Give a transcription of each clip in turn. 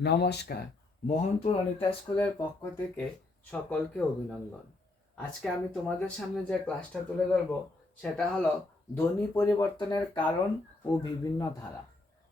নমস্কার। মোহনপুর অনিতা স্কুলের পক্ষ থেকে সকলকে অভিনন্দন। আজকে আমি তোমাদের সামনে যে ক্লাসটা তুলে ধরব, সেটা হলো ধ্বনি পরিবর্তনের কারণ ও বিভিন্ন ধারা।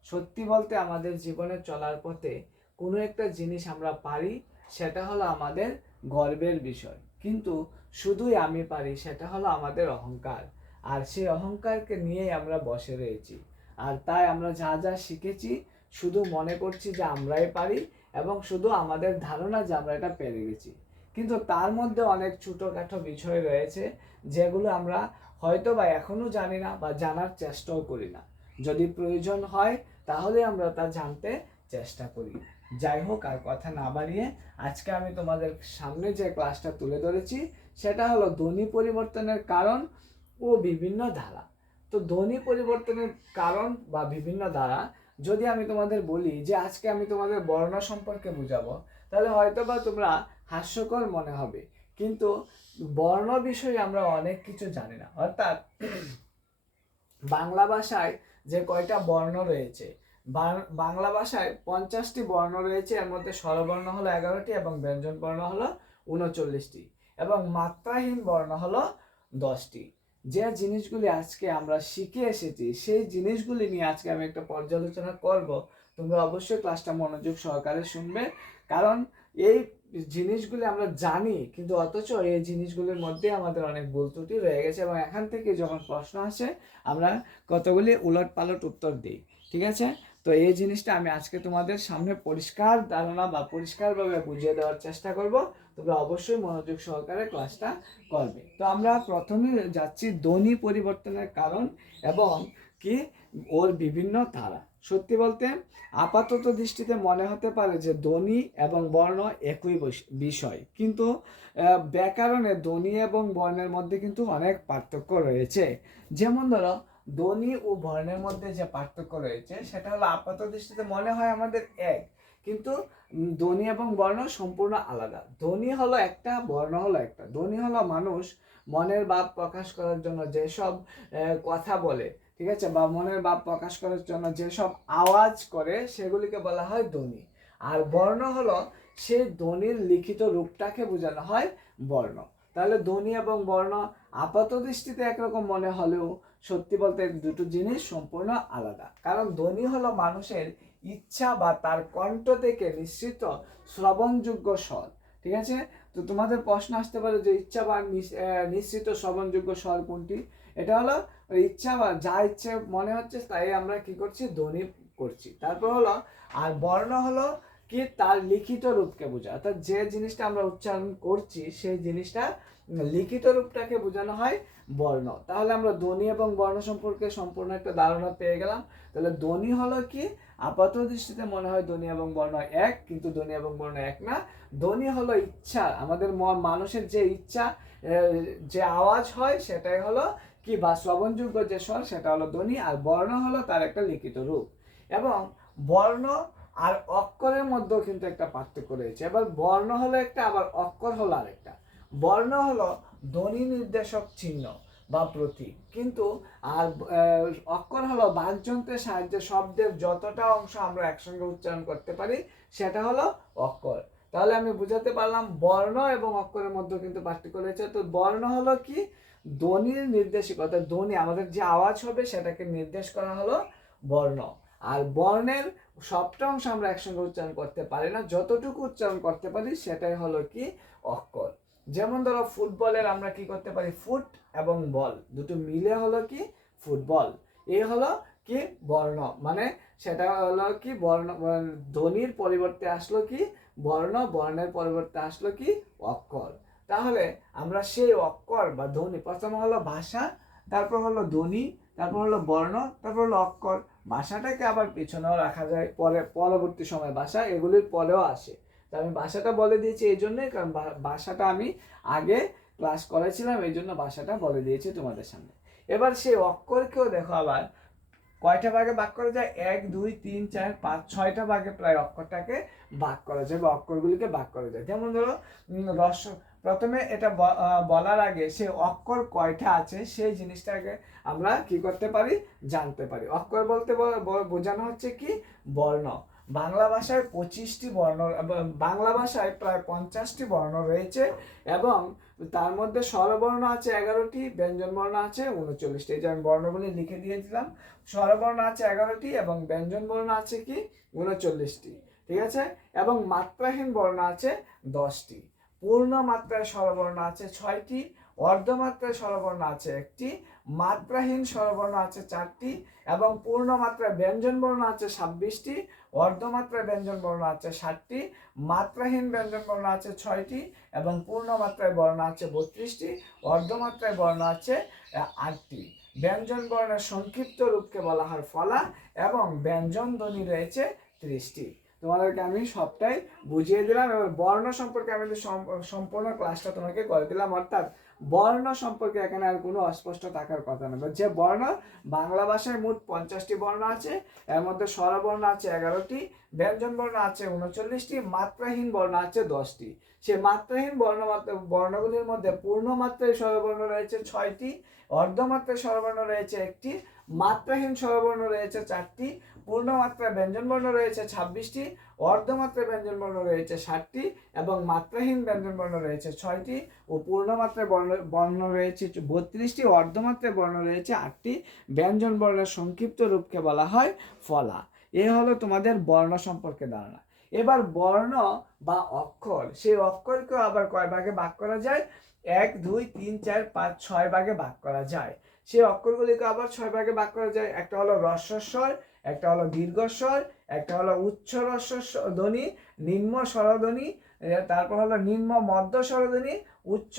সত্যি বলতে আমাদের জীবনে চলার পথে কোনো একটা জিনিস আমরা পারি, সেটা হলো আমাদের গর্বের বিষয়। কিন্তু শুধুই আমি পারি, সেটা হলো আমাদের অহংকার। আর সেই অহংকারকে নিয়েই আমরা বসে রয়েছি। আর তাই আমরা যা যা শিখেছি শুধু মনে করছি যে আমরাই পারি এবং শুধু আমাদের ধারণা যে আমরা এটা পেরে গেছি। কিন্তু তার মধ্যে অনেক ছোটোখাটো বিষয় রয়েছে যেগুলো আমরা হয়তো বা এখনও জানি না বা জানার চেষ্টাও করি না। যদি প্রয়োজন হয় তাহলে আমরা তা জানতে চেষ্টা করি। যাই হোক, আর কথা না বাড়িয়ে আজকে আমি তোমাদের সামনে যে ক্লাসটা তুলে ধরেছি সেটা হলো ধ্বনি পরিবর্তনের কারণ ও বিভিন্ন ধারা। তো ধ্বনি পরিবর্তনের কারণ বা বিভিন্ন ধারা যদি আমি তোমাদের বলি যে আজকে আমি তোমাদের বর্ণ সম্পর্কে বুঝাবো, তাহলে হয়তো বা তোমরা হাস্যকর মনে হবে। কিন্তু বর্ণ বিষয়ে আমরা অনেক কিছু জানি না। অর্থাৎ বাংলা ভাষায় যে কয়টা বর্ণ রয়েছে বাংলা ভাষায় পঞ্চাশটি বর্ণ রয়েছে, এর মধ্যে স্বরবর্ণ হলো এগারোটি এবং ব্যঞ্জন বর্ণ হলো উনচল্লিশটি এবং মাত্রাহীন বর্ণ হলো দশটি। যে জিনিসগুলি আজকে আমরা শিখে এসেছি, সেই জিনিসগুলি নিয়ে আজকে আমি একটা পর্যালোচনা করব। তোমরা অবশ্যই ক্লাসটা মনোযোগ সহকারে শুনবে। কারণ এই জিনিসগুলি আমরা জানি, কিন্তু অথচ এই জিনিসগুলির মধ্যে আমাদের অনেক ভুল ত্রুটি রয়ে গেছে এবং এখান থেকে যখন প্রশ্ন আসে, আমরা কতগুলি উলট পালট উত্তর দিই, ঠিক আছে? তো এই জিনিসটা আমি আজকে তোমাদের সামনে পরিষ্কার ধারণা বা পরিষ্কারভাবে বুঝিয়ে দেওয়ার চেষ্টা করব। তোমরা অবশ্যই মনোযোগ সহকারে ক্লাসটা করবে। তো আমরা প্রথমে যাচ্ছি ধ্বনি পরিবর্তনের কারণ এবং কি ওর বিভিন্ন ধারা। সত্যি বলতে আপাতত দৃষ্টিতে মনে হতে পারে যে ধ্বনি এবং বর্ণ একই বিষয়। কিন্তু ব্যাকরণে ধ্বনি এবং বর্ণের মধ্যে কিন্তু অনেক পার্থক্য রয়েছে। যেমন ধরো, ধ্বনি ও বর্ণের মধ্যে যে পার্থক্য রয়েছে, সেটা হলো আপাত দৃষ্টিতে মনে হয় আমাদের এক। কিন্তু ধ্বনি এবং বর্ণ সম্পূর্ণ আলাদা। ধ্বনি হলো একটা, বর্ণ হলো একটা। ধ্বনি হলো মানুষ মনের ভাব প্রকাশ করার জন্য যেসব কথা বলে, ঠিক আছে? বা মনের ভাব প্রকাশ করার জন্য যেসব আওয়াজ করে, সেগুলিকে বলা হয় ধ্বনি আর বর্ণ হলো সেই ধ্বনির লিখিত রূপটাকে বোঝানো হয় বর্ণ। তাহলে ধ্বনি এবং বর্ণ আপাত দৃষ্টিতে একরকম মনে হলেও সত্যি বলতে দুটো জিনিস সম্পূর্ণ আলাদা। কারণ ধ্বনি হলো মানুষের ইচ্ছা বা তার কণ্ঠ থেকে নিঃসৃত শ্রবণযোগ্য স্বর। ঠিক আছে? তো তোমাদের প্রশ্ন আসতে পারে যে ইচ্ছা বা নিঃসৃত শ্রবণযোগ্য স্বর কোনটি? এটা হলো ইচ্ছা বা যা ইচ্ছে মনে হচ্ছে তাই আমরা কি করছি? ধ্বনি করছি। তারপর হলো, আর বর্ণ হলো কি তার লিখিত রূপকে বোঝায় অর্থাৎ যে জিনিসটা আমরা উচ্চারণ করছি, সেই জিনিসটা লিখিত রূপটাকে বোঝানো হয় বর্ণ। তাহলে আমরা ধ্বনি এবং বর্ণ সম্পর্কে সম্পূর্ণ একটা ধারণা পেয়ে গেলাম। তাহলে ধ্বনি হলো কি? আপাত দৃষ্টিতে মনে হয় ধ্বনি এবং বর্ণ এক, কিন্তু ধ্বনি এবং বর্ণ এক না। ধ্বনি হলো ইচ্ছা, আমাদের মানুষের যে ইচ্ছা যে আওয়াজ হয় সেটাই হলো কি বা শ্রবণযোগ্য যে স্বর, সেটা হলো ধ্বনি আর বর্ণ হলো তার একটা লিখিত রূপ। এবং বর্ণ আর অক্ষরের মধ্যেও কিন্তু একটা পার্থক্য রয়েছে। এবার বর্ণ হলো একটা, আবার অক্ষর হলো আরেকটা। বর্ণ হলো ধ্বনি নির্দেশক চিহ্ন। বা প্রতীক কিন্তু, আর অক্ষর হলো বাকযন্ত্রের সাহায্যে শব্দের যতটা অংশ আমরা একসঙ্গে উচ্চারণ করতে পারি, সেটা হলো অক্ষর। তাহলে আমি বুঝাতে পারলাম বর্ণ এবং অক্ষরের মধ্যে কিন্তু পার্থক্য রয়েছে। তো বর্ণ হলো কি? ধ্বনির নির্দেশিক, অর্থাৎ ধ্বনি, আমাদের যে আওয়াজ হবে সেটাকে নির্দেশ করা হলো বর্ণ। আর বর্ণের সবটা অংশ আমরা একসঙ্গে উচ্চারণ করতে পারি না। যতটুকু উচ্চারণ করতে পারি সেটাই হলো কি? অক্ষর। যেমন ধরো ফুটবলের আমরা কি করতে পারি? ফুট এবং বল। দুটো মিলে হলো কি? ফুটবল। এই হলো কি? বর্ণ। মানে সেটা হলো কি? বর্ণ, ধ্বনির পরিবর্তে আসলো কি? বর্ণ। বর্ণের পরিবর্তে আসলো কি? অক্ষর। তাহলে আমরা সেই অক্ষর বা ধ্বনি, প্রথম হলো ভাষা, তারপর হলো ধ্বনি, তারপর হলো বর্ণ, তারপর হলো অক্ষর। ভাষাটাকে আবার পিছনেও রাখা যায়। পরে, পরবর্তী সময় ভাষা এগুলির পরেও আসে। তো আমি ভাষাটা বলে দিয়েছি এই জন্যই, কারণ ভাষাটা আমি আগে ক্লাস করেছিলাম, এই জন্য ভাষাটা বলে দিয়েছি তোমাদের সামনে। এবার সেই অক্ষরকেও দেখো আবার, কয়টা ভাগে ভাগ করা যায়? এক, দুই, তিন, চার, পাঁচ, ছয়টা ভাগে প্রায় অক্ষরটাকে ভাগ করা যায় বা অক্ষরগুলিকে ভাগ করা যায়। যেমন ধরো রস, প্রথমে এটা বলার আগে সে অক্ষর কয়টা আছে, সেই জিনিসটাকে আমরা কি করতে পারি? জানতে পারি। অক্ষর বলতে বোঝানো হচ্ছে কি? বর্ণ। বাংলা ভাষায় পঁচিশটি বর্ণ বাংলা ভাষায় প্রায় পঞ্চাশটি বর্ণ রয়েছে, এবং তার মধ্যে স্বরবর্ণ আছে এগারোটি ব্যঞ্জন বর্ণ আছে উনচল্লিশটি। এই যে আমি বর্ণগুলি লিখে দিয়েছিলাম, স্বরবর্ণ আছে এগারোটি এবং ব্যঞ্জন বর্ণ আছে কি? উনচল্লিশটি। ঠিক আছে? এবং মাত্রাহীন বর্ণ আছে দশটি। পূর্ণ মাত্রায় স্বরবর্ণ আছে ছয়টি অর্ধমাত্রায় স্বরবর্ণ আছে একটি, মাত্রাহীন স্বরবর্ণ আছে চারটি, এবং পূর্ণ মাত্রায় ব্যঞ্জন বর্ণ আছে ছাব্বিশটি অর্ধমাত্রায় ব্যঞ্জন বর্ণ আছে ষাটটি, মাত্রাহীন ব্যঞ্জন বর্ণ আছে ছয়টি, এবং পূর্ণ মাত্রায় বর্ণ আছে বত্রিশটি অর্ধমাত্রায় বর্ণ আছে আটটি। ব্যঞ্জন বর্ণের সংক্ষিপ্ত রূপকে বলা হয় ফলা, এবং ব্যঞ্জন ধ্বনি রয়েছে ত্রিশটি। তোমাদেরকে আমি সবটাই বুঝিয়ে দিলাম, এবার বর্ণ সম্পর্কে আমি সম্পূর্ণ ক্লাসটা তোমাকে করে দিলাম, অর্থাৎ বর্ণ সম্পর্কে এখানে আর কোনো অস্পষ্ট থাকার কথা না। যে বর্ণ, বাংলা ভাষায় মোট পঞ্চাশটি বর্ণ আছে, এর মধ্যে স্বরবর্ণ আছে এগারোটি, ব্যঞ্জন বর্ণ আছে উনচল্লিশটি, মাত্রাহীন বর্ণ আছে দশটি। সে মাত্রাহীন বর্ণ বর্ণগুলির মধ্যে পূর্ণ মাত্রায় স্বরবর্ণ রয়েছে ছয়টি, অর্ধমাত্রায় স্বরবর্ণ রয়েছে একটি, মাত্রাহীন স্বরবর্ণ রয়েছে চারটি, পূর্ণমাত্রায় ব্যঞ্জন বর্ণ রয়েছে ছাব্বিশটি অর্ধমাত্রায় ব্যঞ্জন বর্ণ রয়েছে ষাটটি এবং মাত্রাহীন ব্যঞ্জন বর্ণ রয়েছে ছয়টি ও পূর্ণমাত্রায় বর্ণ বর্ণ রয়েছে বত্রিশটি, অর্ধমাত্রায় বর্ণ রয়েছে আটটি। ব্যঞ্জন বর্ণের সংক্ষিপ্ত রূপকে বলা হয় ফলা। এ হলো তোমাদের বর্ণ সম্পর্কে ধারণা। এবার বর্ণ বা অক্ষর, সেই অক্ষরকেও আবার কয় ভাগে ভাগ করা যায়? এক, দুই, তিন, চার, পাঁচ, ছয় ভাগে ভাগ করা যায়। সেই অক্ষরগুলিকে আবার ছয় ভাগে ভাগ করা যায়। একটা হলো রস্বস্বর একটা হলো দীর্ঘস্বর, একটা হলো উচ্চ ধ্বনি নিম্ন স্বরধ্বনি তারপর হলো নিম্ন মধ্য স্বরধ্বনি উচ্চ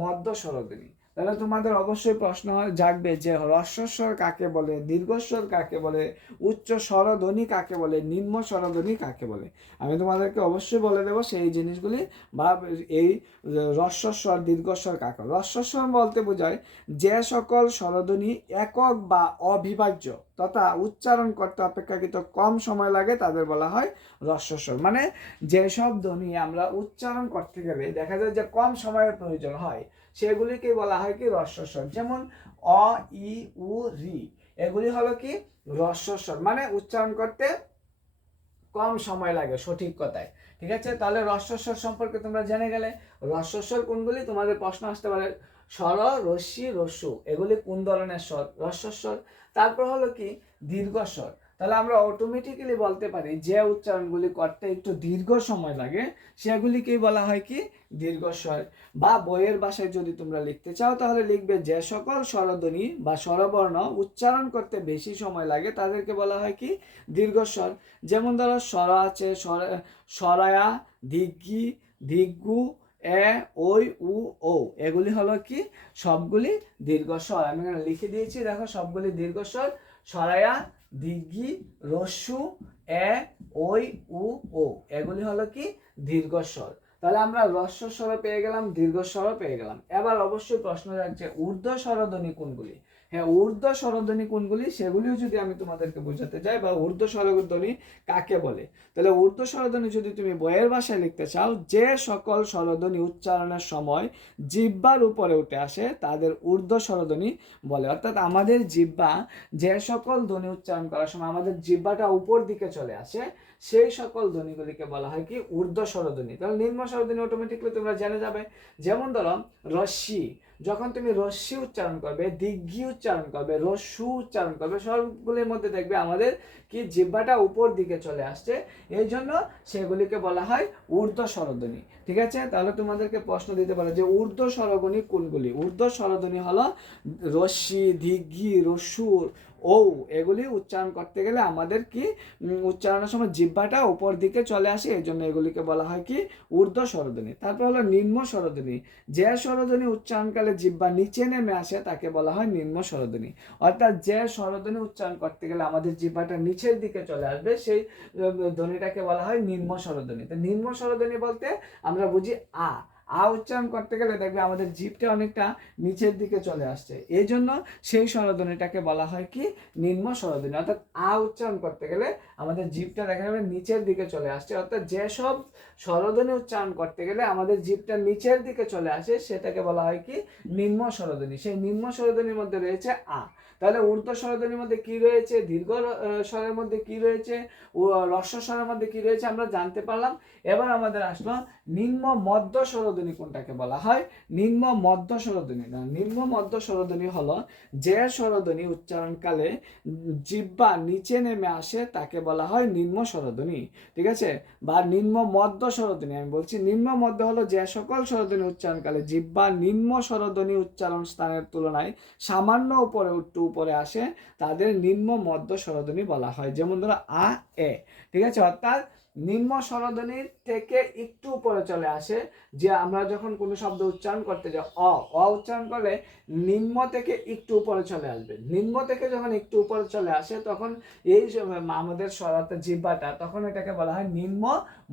মধ্য স্বরধ্বনি তাহলে তোমাদের অবশ্যই প্রশ্ন জাগবে যে রস্বস্বর কাকে বলে, দীর্ঘস্বর কাকে বলে, উচ্চ স্বরধ্বনি কাকে বলে, নিম্ন স্বরধ্বনি কাকে বলে? আমি তোমাদেরকে অবশ্যই বলে দেবো সেই জিনিসগুলি বা এই রস্বস্বর দীর্ঘস্বর কাকে রস্বস্বর বলতে বোঝায় যে সকল স্বরধ্বনি একক বা অবিভাজ্য তথা উচ্চারণ করতে অপেক্ষাকৃত কম সময় লাগে তাদের বলা হয় রস্বস্বর মানে যেসব ধ্বনি আমরা উচ্চারণ করতে গেলে দেখা যায় যে কম সময়ের প্রয়োজন হয়। সেগুলিকে বলা হয় কি? রস্বস্বর যেমন অ, ই, উ, রি। এগুলি হলো কি? রস্বস্বর মানে উচ্চারণ করতে কম সময় লাগে সঠিক কথায়। ঠিক আছে? তাহলে রস্বস্বর সম্পর্কে তোমরা জেনে গেলে রস্বস্বর কোনগুলি? তোমাদের প্রশ্ন আসতে পারে, স্বর রস্যি রস্যু এগুলি কোন ধরনের স্বর? রস্বস্বর তারপর হলো কি? দীর্ঘস্বর। তাহলে আমরা অটোমেটিক্যালি বলতে পারি যে উচ্চারণগুলি করতে একটু দীর্ঘ সময় লাগে, সেগুলিকেই বলা হয় কি? দীর্ঘস্বর বা বইয়ের ভাষায় যদি তোমরা লিখতে চাও, তাহলে লিখবে যে সকল স্বরধ্বনি বা স্বরবর্ণ উচ্চারণ করতে বেশি সময় লাগে, তাদেরকে বলা হয় কি? দীর্ঘস্বর যেমন ধরো, স্বর আছে, স্বর- স্বরায়া, দিগ্গি, দিগ্গু, এ, ওই, উ, ও। এগুলি হলো কি? সবগুলি দীর্ঘস্বর আমি এখানে লিখে দিয়েছি, দেখো, সবগুলি দীর্ঘস্বর সরায়া দিঘি রস্যু এ ওই উ, ও। এগুলি হলো কি? দীর্ঘ স্বর তাহলে আমরা রস্য স্বর পেয়ে গেলাম দীর্ঘ স্বর পেয়ে গেলাম। এবার অবশ্যই প্রশ্ন রাখছে ঊর্ধ্ব স্বরধ্বনি কোনগুলি? হ্যাঁ ঊর্ধ্ব স্বরধ্বনি কোনগুলি? সেগুলিও যদি আমি তোমাদেরকে বোঝাতে চাই বা ঊর্ধ্ব স্বরধ্বনি কাকে বলে? তাহলে ঊর্ধ্ব স্বরধ্বনি যদি তুমি বইয়ের ভাষায় লিখতে চাও, যে সকল স্বরধ্বনি উচ্চারণের সময় জিব্বার উপরে উঠে আসে, তাদের ঊর্ধ্ব স্বরধ্বনি বলে। অর্থাৎ আমাদের জিব্বা যে সকল ধ্বনি উচ্চারণ করার সময় আমাদের জিব্বাটা উপর দিকে চলে আসে, সেই সকল ধ্বনিগুলিকে বলা হয় কি? ঊর্ধ্ব স্বরধ্বনি। তাহলে নিম্ন স্বরধ্বনি অটোমেটিকলি তোমরা জেনে যাবে। যেমন ধরো, রশ্মি। যখন তুমি রশ্মি উচ্চারণ করবে দিঘি উচ্চারণ করবে রস্যু উচ্চারণ করবে, সবগুলির মধ্যে দেখবে আমাদের কি জিব্বাটা উপর দিকে চলে আসছে, এই জন্য সেগুলিকে বলা হয় ঊর্ধ্ব স্বরধ্বনি ঠিক আছে? তাহলে তোমাদেরকে প্রশ্ন দিতে পারে যে ঊর্ধ্ব স্বরধ্বনি কোনগুলি? ঊর্ধ্ব স্বরধ্বনি হলো রশ্মি দিঘি রসুর ও এগুলি উচ্চারণ করতে গেলে আমাদের কি উচ্চারণের সময় জিব্বাটা উপর দিকে চলে আসে, এই জন্য এগুলিকে বলা হয় কি, ঊর্ধ্ব স্বরধ্বনি তারপর হলো নিম্ন স্বরধ্বনি যে স্বরধ্বনি উচ্চারণকালে জিব্বা নিচে নেমে আসে, তাকে বলা হয় নিম্ন স্বরধ্বনি অর্থাৎ যে স্বরধ্বনি উচ্চারণ করতে গেলে আমাদের জিহ্বাটা নিচের দিকে চলে আসবে, সেই ধ্বনিটাকে বলা হয় নিম্ন স্বরধ্বনি। তো নিম্ন স্বরধ্বনি বলতে আমরা বুঝি আ। আ উচ্চারণ করতে গেলে দেখবে আমাদের জিভটা অনেকটা নিচের দিকে চলে আসছে। এই জন্য সেই স্বরধ্বনিটাকে বলা হয় কি? নিম্ন স্বরধ্বনি। অর্থাৎ আ উচ্চারণ করতে গেলে আমাদের জিভটা দেখা যাবে নিচের দিকে চলে আসছে। অর্থাৎ যেসব স্বরধ্বনি উচ্চারণ করতে গেলে আমাদের জিভটা নিচের দিকে চলে আসে, সেটাকে বলা হয় কি? নিম্ন স্বরধ্বনি। সেই নিম্ন স্বরধ্বনির মধ্যে রয়েছে আ। তাহলে ঊর্ধ্ব স্বরধ্বনির মধ্যে কি রয়েছে? দীর্ঘ স্বরের মধ্যে কি রয়েছে? ও রস্ব স্বরের মধ্যে কি রয়েছে? আমরা জানতে পারলাম। এবার আমাদের আসলো নিম্ন মধ্য স্বরধ্বনি কোনটাকে বলা হয়? নিম্ন মধ্য স্বরধ্বনি না, নিম্ন মধ্য স্বরধ্বনি হলো যে স্বরধ্বনি উচ্চারণকালে জিব্বা নিচে নেমে আসে তাকে বলা হয় নিম্ন স্বরধ্বনি ঠিক আছে? বা নিম্ন মধ্য স্বরধ্বনি আমি বলছি নিম্ন মধ্য হলো যে সকল স্বরধ্বনি উচ্চারণকালে জিব্বা নিম্ন স্বরধ্বনি উচ্চারণ স্থানের তুলনায় সামান্য উপরে একটু উপরে আসে, তাদের নিম্ন মধ্য স্বরধ্বনি বলা হয়। যেমন ধরো আ, এ। ঠিক আছে? অর্থাৎ নিম্ন স্বরধ্বনির থেকে একটু উপরে চলে আসে, যে আমরা যখন কোনো শব্দ উচ্চারণ করতে যাই, অ অ উচ্চারণ করলে নিম্ন থেকে একটু উপরে চলে আসবে। নিম্ন থেকে যখন একটু উপরে চলে আসে, তখন এই আমাদের স্বরাতে জিব্বাটা, তখন এটাকে বলা হয় নিম্ন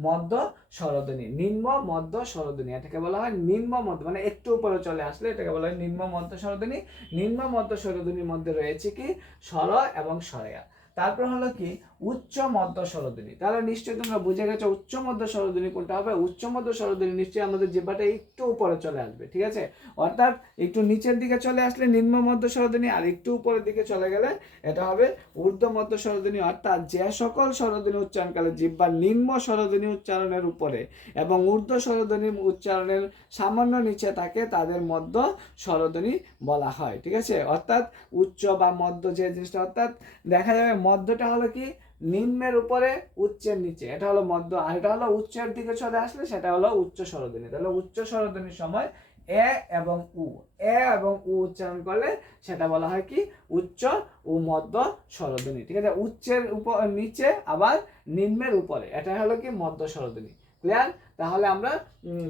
মধ্য স্বরধ্বনি। নিম্ন মধ্য স্বরধ্বনি, এটাকে বলা হয় নিম্ন মধ্য মানে একটু উপরে চলে আসলে এটাকে বলা হয় নিম্ন মধ্য স্বরধ্বনি। নিম্ন মধ্য স্বরধ্বনির মধ্যে রয়েছে কি? স্বর এবং স্বরেয়া। তারপর হলো কি, উচ্চ মধ্য স্বরধ্বনি তাহলে নিশ্চয়ই তোমরা বুঝে গেছো উচ্চ মধ্য স্বরধ্বনি কোনটা হবে? উচ্চ মধ্য স্বরধ্বনি নিশ্চয়ই আমাদের জিব্বাটা একটু উপরে চলে আসবে, ঠিক আছে? অর্থাৎ একটু নিচের দিকে চলে আসলে নিম্ন মধ্য স্বরধ্বনি আর একটু উপরের দিকে চলে গেলে এটা হবে ঊর্ধ্ব মধ্য স্বরধ্বনি অর্থাৎ যে সকল স্বরধ্বনি উচ্চারণকালে জিব্বার নিম্ন স্বরধ্বনি উচ্চারণের উপরে এবং ঊর্ধ্ব স্বরধ্বনি উচ্চারণের সামান্য নিচে থাকে তাদের মধ্য স্বরধ্বনি বলা হয়, ঠিক আছে? অর্থাৎ উচ্চ বা মধ্য যে জিনিসটা, অর্থাৎ দেখা যাবে মধ্যটা হলো কি? নিম্নের উপরে উচ্চের নিচে। এটা হলো মধ্য, আর এটা হলো উচ্চের দিকে চলে আসলে সেটা হলো উচ্চ স্বরধ্বনি তাহলে উচ্চ স্বরধ্বনির সময় এ এবং উ। এ এবং উ উচ্চারণ করলে সেটা বলা হয় কি? উচ্চ ও মধ্য স্বরধ্বনি ঠিক আছে? উচ্চের উপর, নিচে আবার নিম্নের উপরে। এটা হলো কি মধ্য স্বরধ্বনি ক্লিয়ার তাহলে আমরা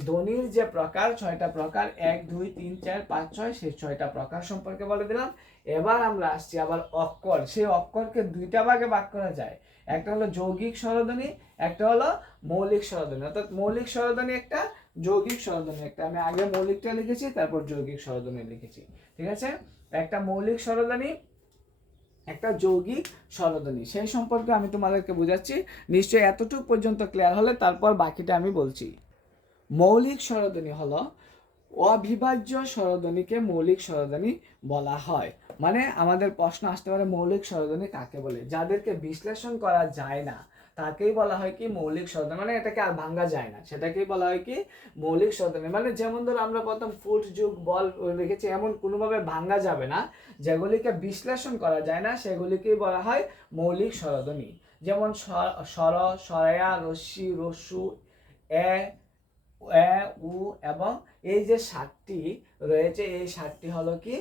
ধ্বনির যে প্রকার, ছয়টা প্রকার, এক, দুই, তিন, চার, পাঁচ, ছয়, সেই ছয়টা প্রকার সম্পর্কে বলে দিলাম। এবার আমরা আসছি আবার অক্ষর। সেই অক্ষরকে দুইটা ভাগে ভাগ করা যায়। একটা হলো যৌগিক স্বরধ্বনি, একটা হলো মৌলিক স্বরধ্বনি। অর্থাৎ মৌলিক স্বরধ্বনি একটা, যৌগিক স্বরধ্বনি একটা। আমি আগে মৌলিকটা লিখেছি, তারপর যৌগিক স্বরধ্বনি লিখেছি। ঠিক আছে? একটা মৌলিক স্বরধ্বনি একটা যৌগিক স্বরধ্বনি সেই সম্পর্কে আমি তোমাদেরকে বোঝাচ্ছি। নিশ্চয়ই এতটুকু পর্যন্ত ক্লিয়ার হলে তারপর বাকিটা আমি বলছি। মৌলিক স্বরধ্বনি হলো অবিভাজ্য স্বরধ্বনিকে মৌলিক স্বরধ্বনি বলা হয়। মানে আমাদের প্রশ্ন আসতে পারে মৌলিক স্বরধ্বনি কাকে বলে? যাদেরকে বিশ্লেষণ করা যায় না। তাকেই বলা হয় কি মৌলিক স্বরধ্বনি মানে এটাকে আর ভাঙ্গা যায় না। সেটাকেই বলা হয় কি মৌলিক স্বরধ্বনি মানে যেমন ধরো আমরা প্রথম ফুট, যুগ, বল রেখেছি এমন কোনোভাবে ভাঙ্গা যাবে না, যেগুলিকে বিশ্লেষণ করা যায় না, সেগুলিকেই বলা হয় মৌলিক স্বরধ্বনি যেমন স্বর স্বর রশ্মি রস্যু এ এ, উ এবং এই যে সাতটি রয়েছে, এই সাতটি হলো কি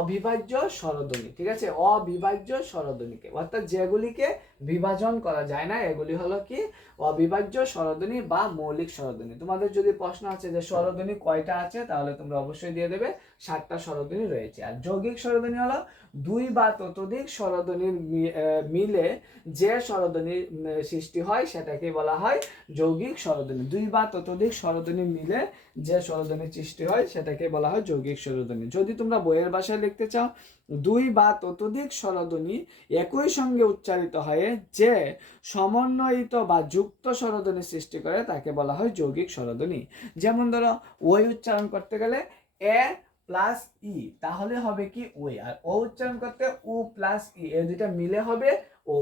অবিভাজ্য স্বরধ্বনি, ঠিক আছে? অবিভাজ্য স্বরধ্বনিকে, অর্থাৎ যেগুলিকে বিভাজন করা যায় না, এগুলি হলো কি? অবিভাজ্য স্বরধ্বনি বা মৌলিক স্বরধ্বনি। তোমাদের যদি প্রশ্ন আছে যে স্বরধ্বনি কয়টা আছে, তাহলে তোমরা অবশ্যই দিয়ে দেবে। সাতটা স্বরধ্বনি রয়েছে। আর যৌগিক স্বরধ্বনি হলো দুই বা ততোধিক স্বরধ্বনির মিলে যে স্বরধ্বনির উম, সৃষ্টি হয় সেটাকে বলা হয় যৌগিক স্বরধ্বনি দুই বা ততোধিক স্বরধ্বনি মিলে যে স্বরধ্বনির সৃষ্টি হয় সেটাকে বলা হয় যৌগিক স্বরধ্বনি যদি তোমরা বইয়ের ভাষায় লিখতে চাও দুই বা ততোধিক স্বরধ্বনি একই সঙ্গে উচ্চারিত হয়ে যে সমন্বয়িত বা যুক্ত স্বরধ্বনি সৃষ্টি করে তাকে বলা হয় যৌগিক স্বরধ্বনি যেমন ধরো ওই উচ্চারণ করতে গেলে এ প্লাস ই তাহলে হবে কি ওয়ে আর ও উচ্চারণ করতে উ প্লাস ই এই দুইটা মিলে হবে ও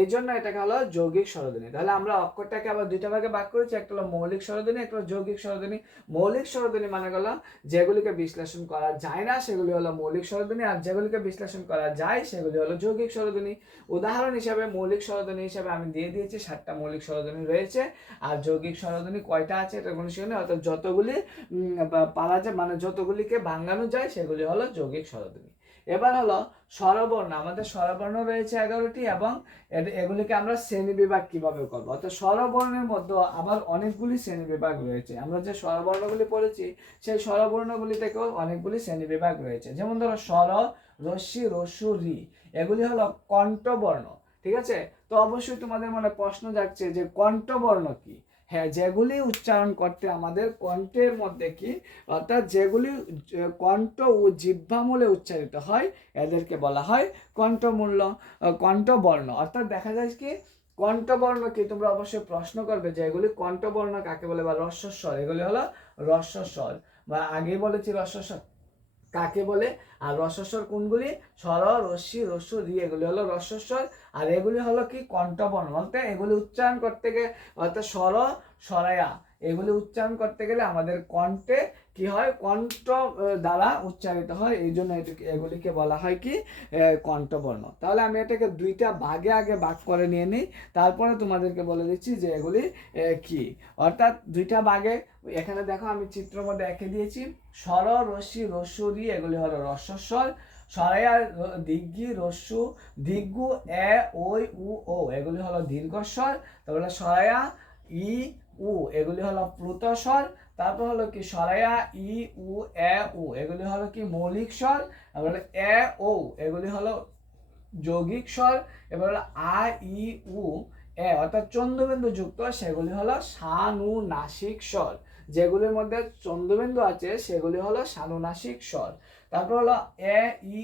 এর জন্য এটাকে হলো যৌগিক স্বরধ্বনি তাহলে আমরা অক্ষরটাকে আবার দুইটা ভাগে ভাগ করেছি, একটা হলো মৌলিক স্বরধ্বনি একটা হলো যৌগিক স্বরধ্বনি মৌলিক স্বরধ্বনি মানে গেল যেগুলিকে বিশ্লেষণ করা যায় না, সেগুলি হলো মৌলিক স্বরধ্বনি আর যেগুলিকে বিশ্লেষণ করা যায়, সেগুলি হলো যৌগিক স্বরধ্বনি উদাহরণ হিসাবে মৌলিক স্বরধ্বনি হিসাবে আমি দিয়ে দিয়েছি, সাতটা মৌলিক স্বরধ্বনি রয়েছে, আর যৌগিক স্বরধ্বনি কয়টা আছে এটা কোনো শিখে নেই অর্থাৎ যতগুলি পারা যায় মানে যতগুলিকে ভাঙানো যায়, সেগুলি হলো যৌগিক স্বরধ্বনি এবার হলো স্বরবর্ণ, আমাদের স্বরবর্ণ রয়েছে এগারোটি এবং এগুলিকে আমরা শ্রেণি বিভাগ কীভাবে করব? অর্থাৎ স্বরবর্ণের মধ্যে আবার অনেকগুলি শ্রেণি বিভাগ রয়েছে। আমরা যে স্বরবর্ণগুলি পড়েছি, সেই স্বরবর্ণগুলি থেকেও অনেকগুলি শ্রেণি বিভাগ রয়েছে। যেমন ধরো স্বর রস্যি রস্যু রি, এগুলি হলো কণ্ঠবর্ণ, ঠিক আছে? তো অবশ্যই তোমাদের মনে প্রশ্ন যাচ্ছে যে কণ্ঠবর্ণ কি? হ্যাঁ যেগুলি উচ্চারণ করতে আমাদের কণ্ঠের মধ্যে কি? অর্থাৎ যেগুলি কণ্ঠ ও জিহ্বামূলে উচ্চারিত হয়, এদেরকে বলা হয় কণ্ঠমূল্য কণ্ঠবর্ণ। অর্থাৎ দেখা যায় কি, কণ্ঠবর্ণ কি? তোমরা অবশ্যই প্রশ্ন করবে যে এগুলি কণ্ঠবর্ণ কাকে বলে বা রস্বস্বর এগুলি হলো রস্বস্বর বা আগেই বলেছি রস্বস্বর কাকে বলে? আর রসস্বর কোনগুলি? স্বর, রশ্মি, রস্য, রি, এগুলি হলো রসস্বর। আর এগুলি হলো কি? কণ্ঠবর্ণ বলতে এগুলি উচ্চারণ করতে গিয়ে অর্থাৎ স্বর সরায়া এগুলি উচ্চারণ করতে গেলে আমাদের কণ্ঠে কি হয়? কণ্ঠ দ্বারা উচ্চারিত হয়। এই জন্য এগুলিকে বলা হয় কি? কণ্ঠবর্ণ। তাহলে আমি এটাকে দুইটা ভাগে আগে ভাগ করে নিয়ে নিই। তারপরে তোমাদেরকে বলে দিচ্ছি যে এগুলি কি? অর্থাৎ দুইটা ভাগে, এখানে দেখো আমি চিত্র মধ্যে এঁকে দিয়েছি। স্বর, রশ্মি রস্যরি এগুলি হলো রস্বস্বর সরাইয়া দিগ্গি রস্যু দিগ্গু এ ওই উ, ও, এগুলি হলো দীর্ঘস্বর। তারপরে সরাইয়া ই উ এগুলি হলো প্লুত স্বর তারপর হলো কি সরাইয়া ই উ এ উ এগুলি হলো কি মৌলিক স্বর তারপরে এ ও এগুলি হলো যৌগিক স্বর এবার হলো আ ই উ এ অর্থাৎ চন্দ্রবিন্দু যুক্ত সেগুলি হলো সানুনাসিক স্বর যেগুলির মধ্যে চন্দ্রবিন্দু আছে সেগুলি হলো সানুনাসিক স্বর তারপর হলো এ ই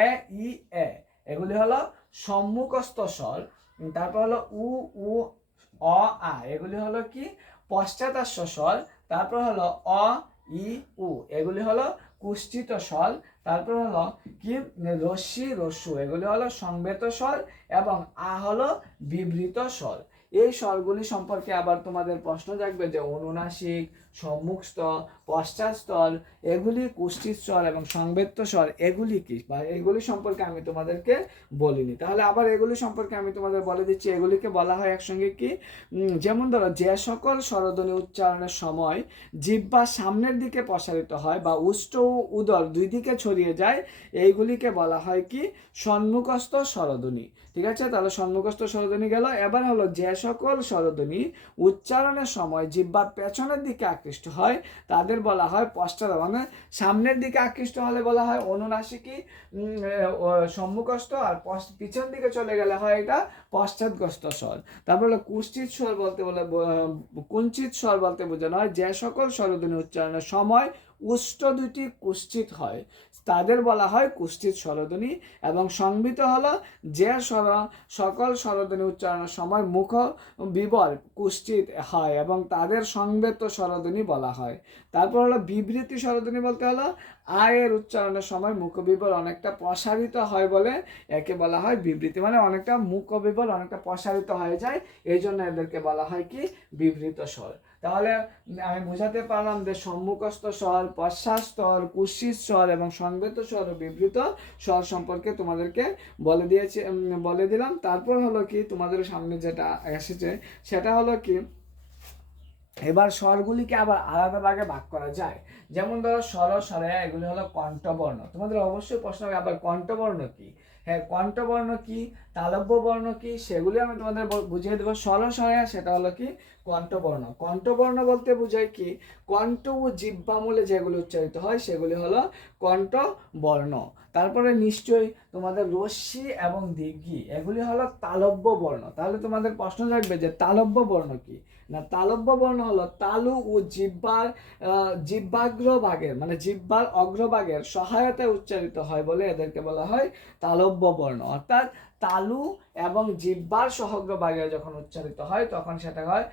এ, ই এ এগুলি হলো সম্মুখস্থ স্বর তারপর হলো উ উ অ, আ। এগুলি হলো কি? পশ্চাতাস্য স্বর তারপর হলো অ, ই, উ। এগুলি হলো কুষ্ঠিত স্বর তারপর হলো কি? রশ্মি, রস্যু। এগুলি হলো সংবেত স্বর এবং আ হলো বিবৃত স্বর এই স্বরগুলি সম্পর্কে আবার তোমাদের প্রশ্ন জাগবে যে অনুনাসিক সম্মুখ স্তর পশ্চাৎ স্তর এগুলি কুষ্ঠিত স্বর এবং সংবেত্য স্বর এগুলি কি? বা এগুলি সম্পর্কে আমি তোমাদেরকে বলিনি। তাহলে আবার এগুলি সম্পর্কে আমি তোমাদের বলে দিচ্ছি, এগুলিকে বলা হয় একসঙ্গে কি? যেমন ধরো, যে সকল স্বরধ্বনি উচ্চারণের সময় জিহ্বা সামনের দিকে প্রসারিত হয় বা উষ্ঠ ও উদর দুই দিকে ছড়িয়ে যায়, এইগুলিকে বলা হয় কি? সন্মুখস্থ স্বরধ্বনি। ঠিক আছে? তাহলে সন্মুখস্থ স্বরধ্বনি গেল। এবার হলো যে সকল স্বরধ্বনি উচ্চারণের সময় জিহ্বা পেছনের দিকে আকৃষ্ট হয় তাদের বলা হয় পশ্চাৎ মানে সামনের দিকে আকৃষ্ট হলে বলা হয় অনুনাসিকী উম, সম্মুখস্থ আর পিছন দিকে চলে গেলে হয় এটা পশ্চাৎগ্রস্ত স্বর। তারপরে কুষ্ঠিত স্বর বলতে বলে কুঞ্চিত স্বর বলতে বোঝানো হয় যে সকল স্বরধ্বনি উচ্চারণের সময় উষ্ট দুটি কুষ্ঠিত হয়। তাদের বলা হয় কুষ্ঠিত স্বরধ্বনি এবং সংবিত হলো যে স্বর, সকল স্বরধ্বনি উচ্চারণের সময় মুখ বিবর কুষ্ঠিত হয় এবং তাদের সংবেত স্বরধ্বনি বলা হয়। তারপর হলো বিবৃতি স্বরধ্বনি বলতে হলো, আয়ের উচ্চারণের সময় মুখবিবর অনেকটা প্রসারিত হয় বলে একে বলা হয় বিবৃতি। মানে অনেকটা মুখবিবর অনেকটা প্রসারিত হয়ে যায়, এই জন্য এদেরকে বলা হয় কি? বিবৃত স্বর। তাহলে আমি বোঝাতে পারলাম যে সম্মুখস্থ স্বর পশ্চাৎ স্তর কুশিত স্বর এবং সংবেত স্বর ও বিবৃত স্বর সম্পর্কে তোমাদেরকে বলে দিয়েছি বলে দিলাম। তারপর হলো কি, তোমাদের সামনে যেটা এসেছে, সেটা হলো কি, এবার স্বরগুলিকে আবার আলাদা ভাগে ভাগ করা যায়। যেমন ধরো স্বর স্বরে, এগুলি হলো কণ্ঠবর্ণ। তোমাদের অবশ্যই প্রশ্ন হবে, আবার কণ্ঠবর্ণ কি? হ্যাঁ কণ্ঠবর্ণ কি তালব্য বর্ণ কি, সেগুলি আমি তোমাদের বুঝিয়ে দেবো। স্বরে সেটা হলো কি, কণ্ঠবর্ণ। কণ্ঠবর্ণ বলতে বোঝায় কি, কণ্ঠ ও জিহ্বামূলে যেগুলি উচ্চারিত হয়, সেগুলি হলো কণ্ঠবর্ণ। তারপরে নিশ্চয়ই তোমাদের রশ্মি এবং দিঘি, এগুলি হলো তালব্য বর্ণ তাহলে তোমাদের প্রশ্ন থাকবে যে তালব্য বর্ণ কি? না তালব্য বর্ণ হলো তালু ও জিব্বার আহ, জিহ্বাগ্র ভাগের মানে জিব্বার অগ্রভাগের সহায়তায় উচ্চারিত হয় বলে এদেরকে বলা হয় তালব্য বর্ণ অর্থাৎ তালু এবং জিহ্বার সহগ্র ভাগে যখন উচ্চারিত হয়, তখন সেটা হয়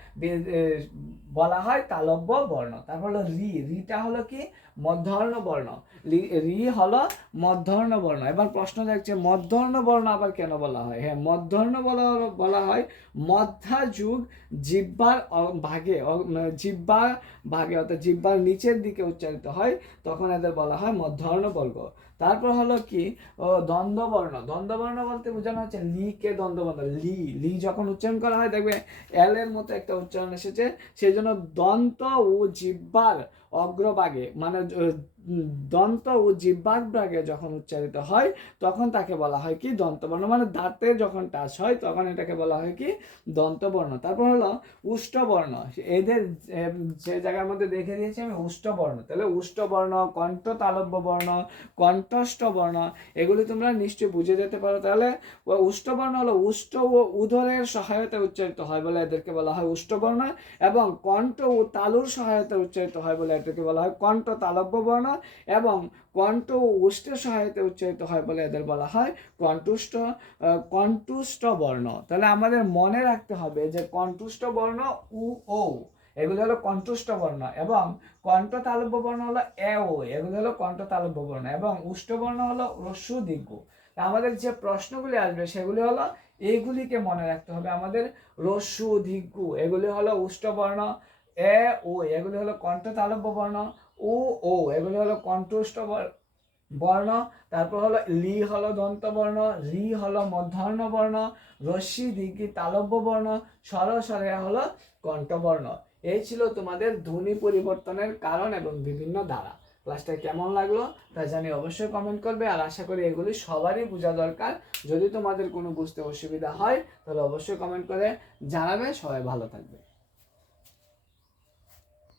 বলা হয় তালব্য বর্ণ। তারপর হলো রি। রিটা হলো কি? মধ্যর্ণ বর্ণ। রি হলো মধ্যর্ণ বর্ণ। এবার প্রশ্ন দেখছে মধ্যর্ণ বর্ণ আবার কেন বলা হয়? হ্যাঁ মধ্যর্ণ বলা বলা হয় মধ্যা যুগ জিহ্বার অ- ভাগে মানে ভাগে অর্থাৎ জিব্বার নিচের দিকে উচ্চারিত হয়, তখন এদের বলা হয় মধ্যর্ণ বর্গ। তারপর হলো কি? ও দ্বন্দ্ববর্ণ। দ্বন্দ্ববর্ণ বলতে বোঝানো হচ্ছে লি কে দ্বন্দ্ববর্ণ। লি লি যখন উচ্চারণ করা হয়, দেখবে এল এর মতো একটা উচ্চারণ এসেছে। সেই জন্য দন্ত ও জিহ্বার অগ্রভাগে মানে দন্ত ও জিহ্বার ভাগে যখন উচ্চারিত হয়, তখন তাকে বলা হয় কি দন্তবর্ণ। মানে দাঁতে যখন টাচ হয়, তখন এটাকে বলা হয় কি দন্তবর্ণ। তারপর হলো উষ্টবর্ণ। এদের যে জায়গার মধ্যে দেখে দিয়েছি আমি, উষ্টবর্ণ। তাহলে উষ্টবর্ণ কণ্ঠ তালব্য বর্ণ কণ্ঠস্থ বর্ণ এগুলি তোমরা নিশ্চয়ই বুঝে যেতে পারো। তাহলে ও উষ্টবর্ণ হলো উষ্ট ও উদরের সহায়তায় উচ্চারিত হয় বলে এদেরকে বলা হয় উষ্টবর্ণ। এবং কণ্ঠ ও তালুর সহায়তায় উচ্চারিত হয় বলে এদেরকে বলা হয় কণ্ঠ তালব্য বর্ণ এবং কণ্ঠ উষ্টের সহায়তায় উচ্চারিত হয় বলে এদের বলা হয় কণ্ঠুষ্ট কণ্ঠুষ্ট বর্ণ। তাহলে আমাদের মনে রাখতে হবে যে কণ্ঠুষ্ট বর্ণ উ ও এগুলি হলো কণ্ঠস্থ বর্ণ এবং কণ্ঠ তালব্য বর্ণ হলো এ, ও। এগুলি হলো কণ্ঠ তালব্য বর্ণ এবং উষ্ঠ বর্ণ হলো রস্যু তা আমাদের যে প্রশ্নগুলি আসবে সেগুলি হলো এইগুলিকে মনে রাখতে হবে। আমাদের রস্যু, দীর্ঘ, এগুলি হলো উষ্ঠ বর্ণ, এ, ও। এগুলি হলো কণ্ঠ তালব্য বর্ণ উ ও, এগুলি হলো কণ্ঠস্থ বর্ণ, তারপর হলো লি হলো দন্ত বর্ণ, রি হলো মধ্যাহ্ন বর্ণ, রশ্মি, দিঘি, তালব্য বর্ণ, স্বর স্বরে হলো কণ্ঠবর্ণ এই ছিল তোমাদের ধ্বনি পরিবর্তনের কারণ এবং বিভিন্ন ধারা ক্লাসটা কেমন লাগল তা জানি অবশ্যই কমেন্ট করবে আর আশা করি এগুলি সবারই বোঝা দরকার। যদি তোমাদের কোনো বুঝতে অসুবিধা হয় তাহলে অবশ্যই কমেন্ট করে জানাবে, সবাই ভালো থাকবে।